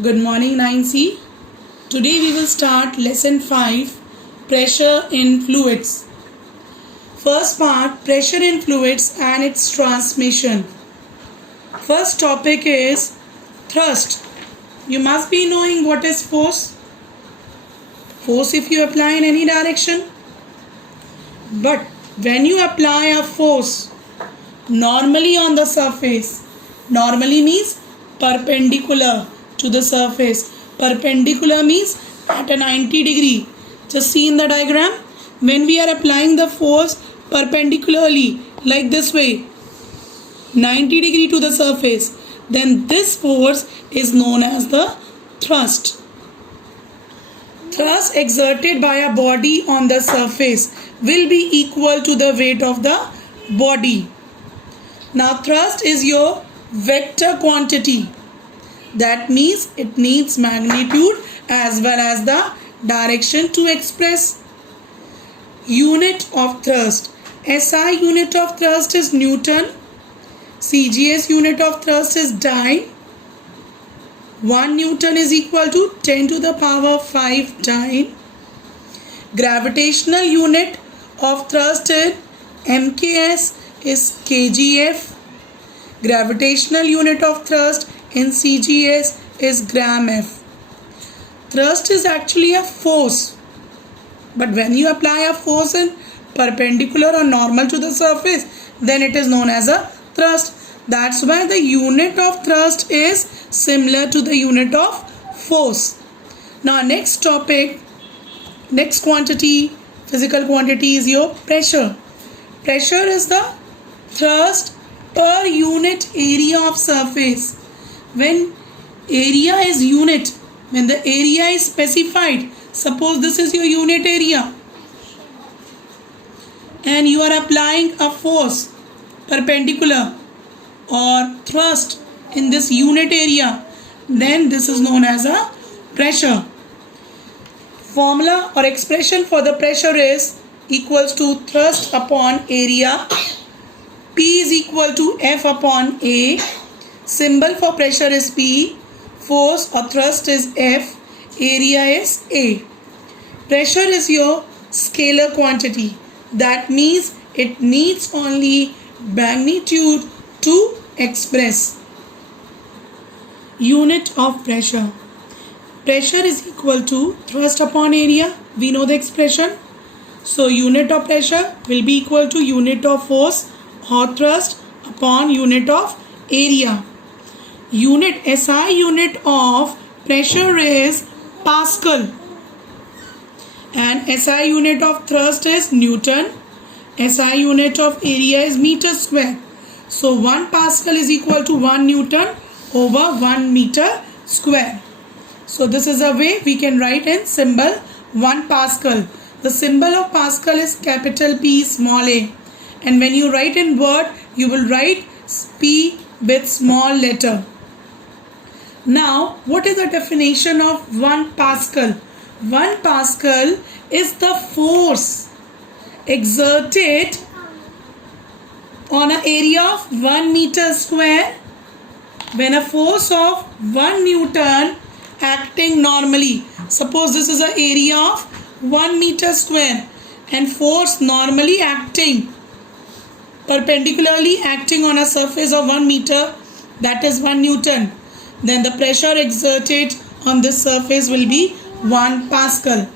Good morning 9C. Today we will start lesson 5, pressure in fluids. First part, pressure in fluids and its transmission. First topic is thrust. You must be knowing what is force. Force if you apply in any direction. But when you apply a force normally on the surface, normally means perpendicular to the surface. Perpendicular means at a 90 degree. Just see in the diagram, when we are applying the force perpendicularly like this way, 90 degree to the surface, then this force is known as the thrust. Thrust exerted by a body on the surface will be equal to the weight of the body. Now thrust is your vector quantity. That means it needs magnitude as well as the direction to express. Unit of thrust. SI unit of thrust is Newton. CGS unit of thrust is dyne. 1 Newton is equal to 10 to the power 5 dyne. Gravitational unit of thrust in MKS is kgf. Gravitational unit of thrust in CGS is gram F. Thrust is actually a force, but when you apply a force in perpendicular or normal to the surface, then it is known as a thrust. That's why the unit of thrust is similar to the unit of force. Now next topic, next quantity, physical quantity is your pressure. Pressure is the thrust per unit area of surface. When area is unit, when the area is specified, suppose this is your unit area and you are applying a force perpendicular or thrust in this unit area, then this is known as a pressure. Formula or expression for the pressure is equals to thrust upon area. P is equal to F upon A. Symbol for pressure is P, force or thrust is F, area is A. Pressure is your scalar quantity. That means it needs only magnitude to express. Unit of pressure. Pressure is equal to thrust upon area. We know the expression. So unit of pressure will be equal to unit of force or thrust upon unit of area. Unit SI unit of pressure is Pascal and SI unit of thrust is Newton. SI unit of area is meter square. So 1 Pascal is equal to 1 Newton over 1 meter square. So this is a way we can write in symbol 1 Pascal. The symbol of Pascal is capital P small a, and when you write in word you will write P with small letter. Now, what is the definition of 1 Pascal? 1 Pascal is the force exerted on an area of 1 meter square when a force of 1 Newton acting normally. Suppose this is an area of 1 meter square and force normally acting perpendicularly acting on a surface of 1 meter, that is 1 Newton. Then the pressure exerted on this surface will be 1 Pascal.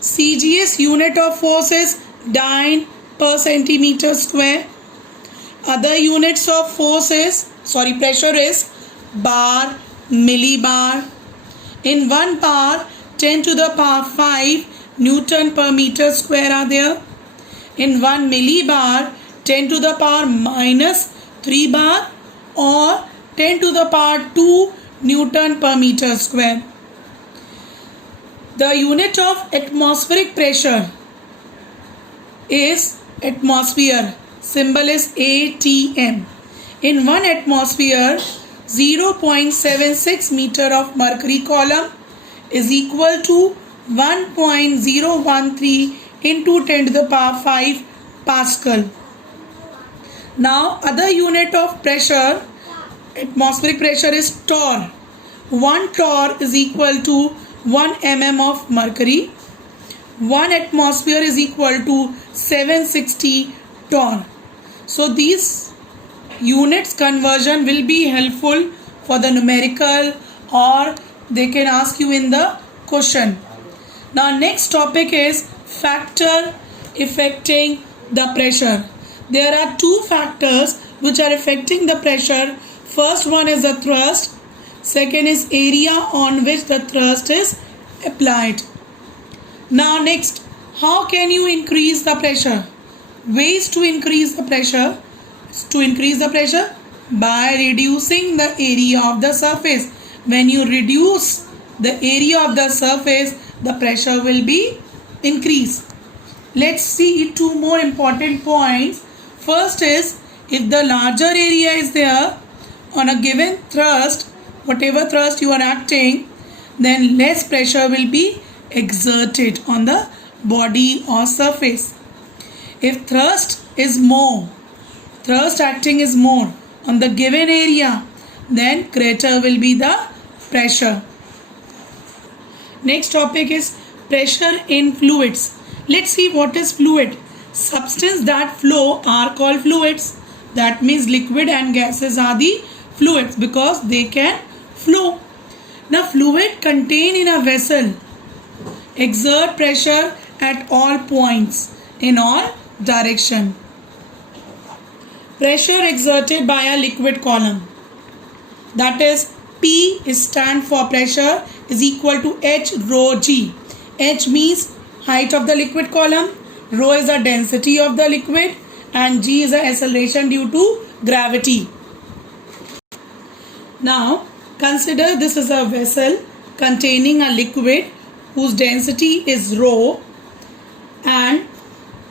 CGS unit of force is dyne per centimeter square. Other units of force is, pressure is bar, millibar. In 1 bar, 10 to the power 5 Newton per meter square are there. In 1 millibar, 10 to the power minus 3 bar or 10 to the power 2 Newton per meter square. The unit of atmospheric pressure is atmosphere. Symbol is ATM. In 1 atmosphere, 0.76 meter of mercury column is equal to 1.013 into 10 to the power 5 Pascal. Now other unit of pressure, atmospheric pressure is torr. 1 torr is equal to 1 mm of mercury. 1 atmosphere is equal to 760 torr. So these units conversion will be helpful for the numerical, or they can ask you in the question. Now next topic is factor affecting the pressure. There are two factors which are affecting the pressure. First one is the thrust, second is area on which the thrust is applied. Now next, how can you increase the pressure? Ways to increase the pressure. By reducing the area of the surface. When you reduce the area of the surface, the pressure will be increased. Let's see two more important points. First is, if the larger area is there on a given thrust, whatever thrust you are acting, then less pressure will be exerted on the body or surface. If thrust acting is more on the given area, then greater will be the pressure. Next topic is pressure in fluids. Let's see what is fluid. Substances that flow are called fluids. That means liquid and gases are the fluids because they can flow. Now fluid contained in a vessel exert pressure at all points in all direction. Pressure exerted by a liquid column, that is P is stand for pressure, is equal to H rho G. H means height of the liquid column, rho is the density of the liquid, and G is the acceleration due to gravity. Now consider this is a vessel containing a liquid whose density is rho and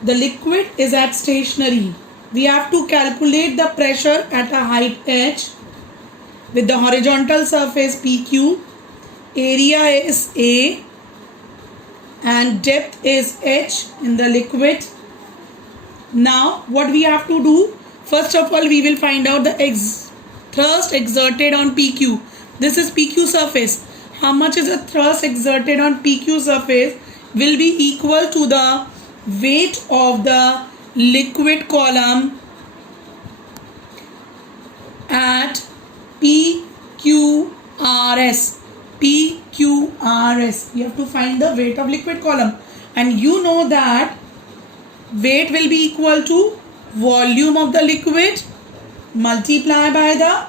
the liquid is at stationary. We have to calculate the pressure at a height h with the horizontal surface PQ. Area is A and depth is h in the liquid. Now what we have to do, first of all we will find out the thrust exerted on PQ. This is PQ surface. How much is the thrust exerted on PQ surface will be equal to the weight of the liquid column at PQRS. PQRS. You have to find the weight of liquid column, and you know that weight will be equal to volume of the liquid multiplied by the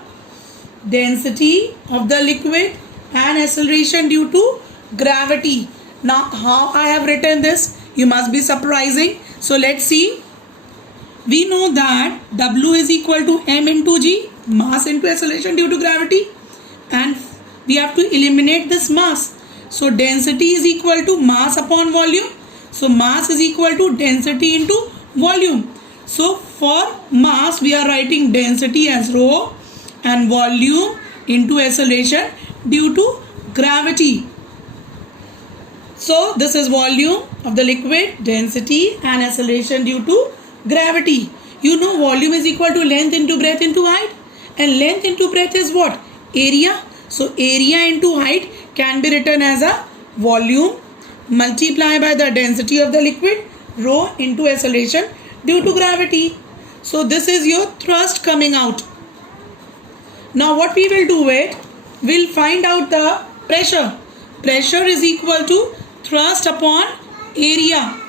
density of the liquid and acceleration due to gravity. Now how I have written this, you must be surprising. So let's see. We know that W is equal to m into G, mass into acceleration due to gravity, and we have to eliminate this mass. So density is equal to mass upon volume. So mass is equal to density into volume. So for mass we are writing density as rho and volume into acceleration due to gravity. So this is volume of the liquid, density and acceleration due to gravity. You know volume is equal to length into breadth into height, and length into breadth is what? Area. So area into height can be written as a volume multiplied by the density of the liquid, rho into acceleration due to gravity. So this is your thrust coming out. Now what we will do it, we'll find out the pressure. Pressure is equal to thrust upon area.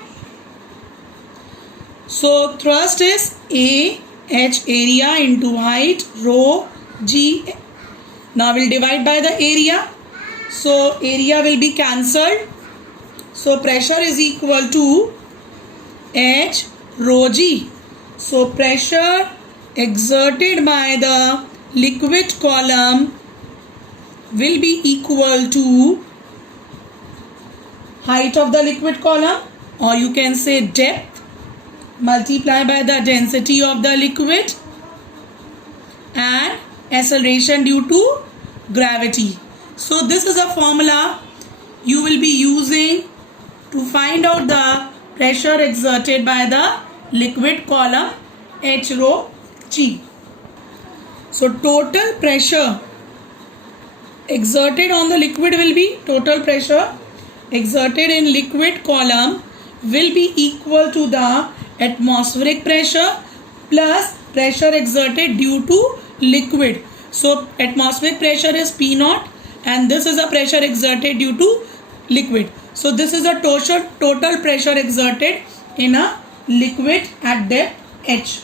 So thrust is A H area into height rho G. Now we'll divide by the area. So area will be cancelled. So pressure is equal to H rho G. So pressure exerted by the liquid column will be equal to height of the liquid column, or you can say depth, multiplied by the density of the liquid and acceleration due to gravity. So this is a formula you will be using to find out the pressure exerted by the liquid column H rho G. So total pressure exerted on the liquid will be total pressure exerted in liquid column will be equal to the atmospheric pressure plus pressure exerted due to liquid. So atmospheric pressure is P naught and this is the pressure exerted due to liquid. So this is the total pressure exerted in a liquid at depth H.